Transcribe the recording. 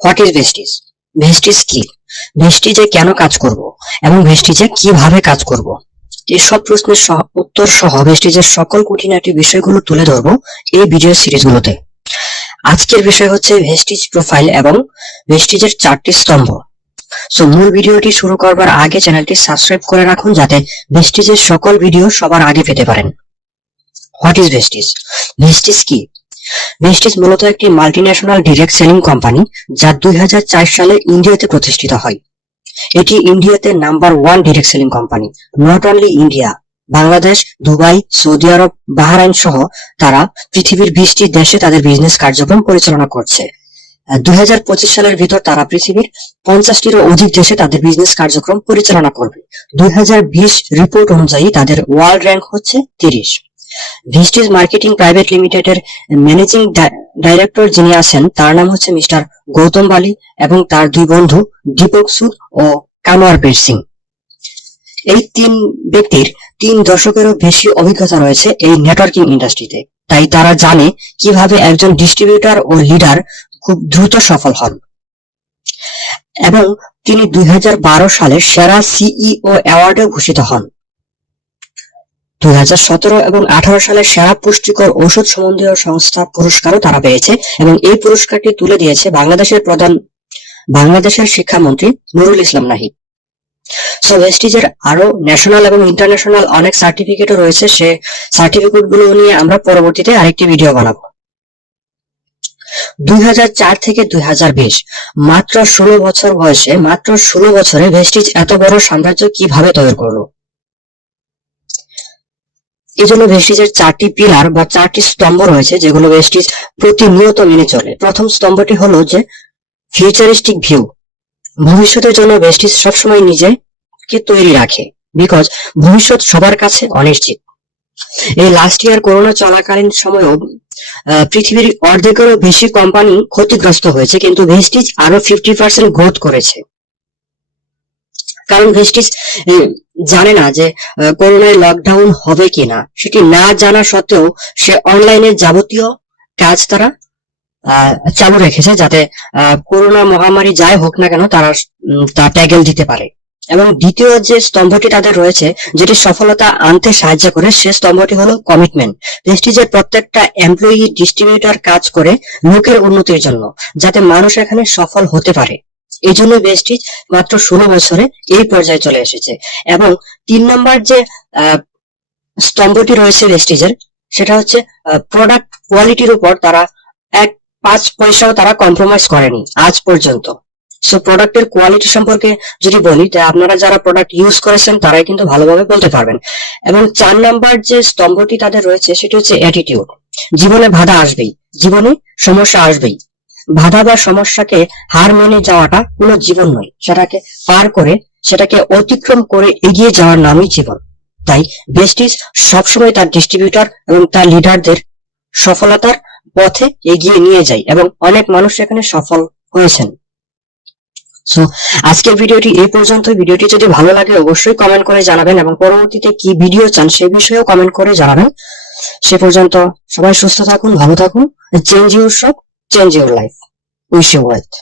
What is Vestige? Vestige কি? ভেস্টিজে কেন কাজ করব এবং ভেস্টিজে কিভাবে কাজ করব, এসব প্রশ্নের উত্তর সহ ভেস্টিজের সকল খুঁটিনাটি বিষয়গুলো তুলে ধরবো এই ভিডিও সিরিজগুলোতে। আজকের বিষয় হচ্ছে ভেস্টিজ প্রোফাইল এবং ভেস্টিজের 4টি স্তম্ভ। সো মূল ভিডিওটি শুরু করবার আগে চ্যানেলটি সাবস্ক্রাইব করে রাখুন যাতে ভেস্টিজের সকল ভিডিও সবার আগে পেতে পারেন। What is Vestige? ভেস্টিজ কি? ভেস্টিজ মূলত একটি মাল্টিন্যাশনাল ডিরেক্ট সেলিং কোম্পানি যা 2004 সালে ইন্ডিয়াতে প্রতিষ্ঠিত হয়। এটি ইন্ডিয়াতে number 1 direct selling company. Not only India, Bangladesh, Dubai, Saudi Arab, Bahrain সহ তারা পৃথিবীর 20টি দেশে তাদের বিজনেস কার্যক্রম পরিচালনা করছে। 2025 সালের ভিতর তারা পৃথিবীর 50টিরও অধিক দেশে তাদের বিজনেস কার্যক্রম পরিচালনা করবে। 2020 রিপোর্ট অনুযায়ী তাদের ওয়ার্ল্ড র্যাঙ্ক হচ্ছে 30। ভেস্টিজ মার্কেটিং প্রাইভেট লিমিটেডের ম্যানেজিং ডাইরেক্টর যিনি আছেন তার নাম হচ্ছে মিস্টার গৌতম বালি এবং তার দুই বন্ধু দীপক সুদ ও কানওয়ারবীর সিং। এই তিন ব্যক্তির 3 দশকেরও বেশি অভিজ্ঞতা রয়েছে এই নেটওয়ার্কিং ইন্ডাস্ট্রিতে, তাই তারা জানে কিভাবে একজন ডিস্ট্রিবিউটর ও লিডার খুব দ্রুত সফল হন। এবং তিনি 2012 সালে সেরা সিইও অ্যাওয়ার্ডে ভূষিত হন। 2017 এবং 18 সালে সেরা পুষ্টিকর ঔষধ সম্বন্ধীয় সংস্থা পুরস্কারও তারা পেয়েছে এবং এই পুরস্কারটি তুলে দিয়েছে বাংলাদেশের শিক্ষামন্ত্রী নুরুল ইসলাম নাহিদ। সো ভেস্টিজের আরো ন্যাশনাল এবং ইন্টারন্যাশনাল অনেক সার্টিফিকেটও রয়েছে, সে সার্টিফিকেট গুলো নিয়ে আমরা পরবর্তীতে আরেকটি ভিডিও বানাবো। 2004 থেকে 2020 মাত্র 16 বছর বয়সে, মাত্র 16 বছরে ভেস্টিজ এত বড় সাম্রাজ্য কিভাবে তৈরি করলো? এই জন্য ভেস্টিজের 4টি পিলার বা 4টি স্তম্ভ রয়েছে যেগুলো ভেস্টিজ প্রতিনিয়ত মেনে চলে। প্রথম স্তম্ভটি হলো যে ফিউচারিস্টিক ভিউ। ভবিষ্যতের জন্য ভেস্টিজ সবসময় নিজেকে তৈরি রাখে, বিকজ ভবিষ্যৎ সবার কাছে অনিশ্চিত। এই লাস্ট ইয়ার করোনা চলাকালীন সময়েও পৃথিবীর অর্ধেকেরও বেশি কোম্পানি ক্ষতিগ্রস্ত হয়েছে, কিন্তু ভেস্টিজ আরো 50% গ্রোথ করেছে। কারণ ভেস্টিজ জানে না যে করোনায় লকডাউন হবে কিনা, সেটি না জানা সত্ত্বেও সে অনলাইনে যাবতীয় কাজ তারা চালু রেখেছে যাতে করোনা মহামারী যাই হোক না কেন তারা তা ট্যাগেল দিতে পারে। এবং দ্বিতীয় যে স্তম্ভটি তাদের রয়েছে যেটি সফলতা আনতে সাহায্য করে, সে স্তম্ভটি হলো কমিটমেন্ট। ভেস্টিজের প্রত্যেকটা এমপ্লয়ি ডিস্ট্রিবিউটর কাজ করে লোকের উন্নতির জন্য, যাতে মানুষ এখানে সফল হতে পারে। এই জন্য ভেস্টিজ মাত্র 16 বছরে এই পর্যায়ে চলে এসেছে। এবং 3 নম্বর যে স্তম্ভটি রয়েছে ভেস্টিজের, সেটা হচ্ছে প্রোডাক্ট কোয়ালিটির উপর তারা 5 পয়সাও তারা কম্প্রোমাইজ করেনি আজ পর্যন্ত। সো প্রোডাক্টের কোয়ালিটি সম্পর্কে যদি বলি, তাই আপনারা যারা প্রোডাক্ট ইউজ করেছেন তারাই কিন্তু ভালোভাবে বলতে পারবেন। এবং 4 নম্বর যে স্তম্ভটি তাদের রয়েছে সেটি হচ্ছে অ্যাটিটিউড। জীবনে বাধা আসবেই, জীবনে সমস্যা আসবেই। বাধা বা সমস্যাকে হার মেনে যাওয়াটা কোনো জীবন নয়, সেটাকে পার করে, সেটাকে অতিক্রম করে এগিয়ে যাওয়ার নামই জীবন। তাই ভেস্টিজ সবসময় তার ডিস্ট্রিবিউটর এবং তার লিডারদের সফলতার পথে এগিয়ে নিয়ে যায় এবং অনেক মানুষ এখানে সফল হয়েছেন। সো আজকের ভিডিওটি এই পর্যন্ত। ভিডিওটি যদি ভালো লাগে অবশ্যই কমেন্ট করে জানাবেন এবং পরবর্তীতে কি ভিডিও চান সে বিষয়েও কমেন্ট করে জানাবেন। সে পর্যন্ত সবাই সুস্থ থাকুন, ভালো থাকুন। Change your shop, change your life. Wish you wealth.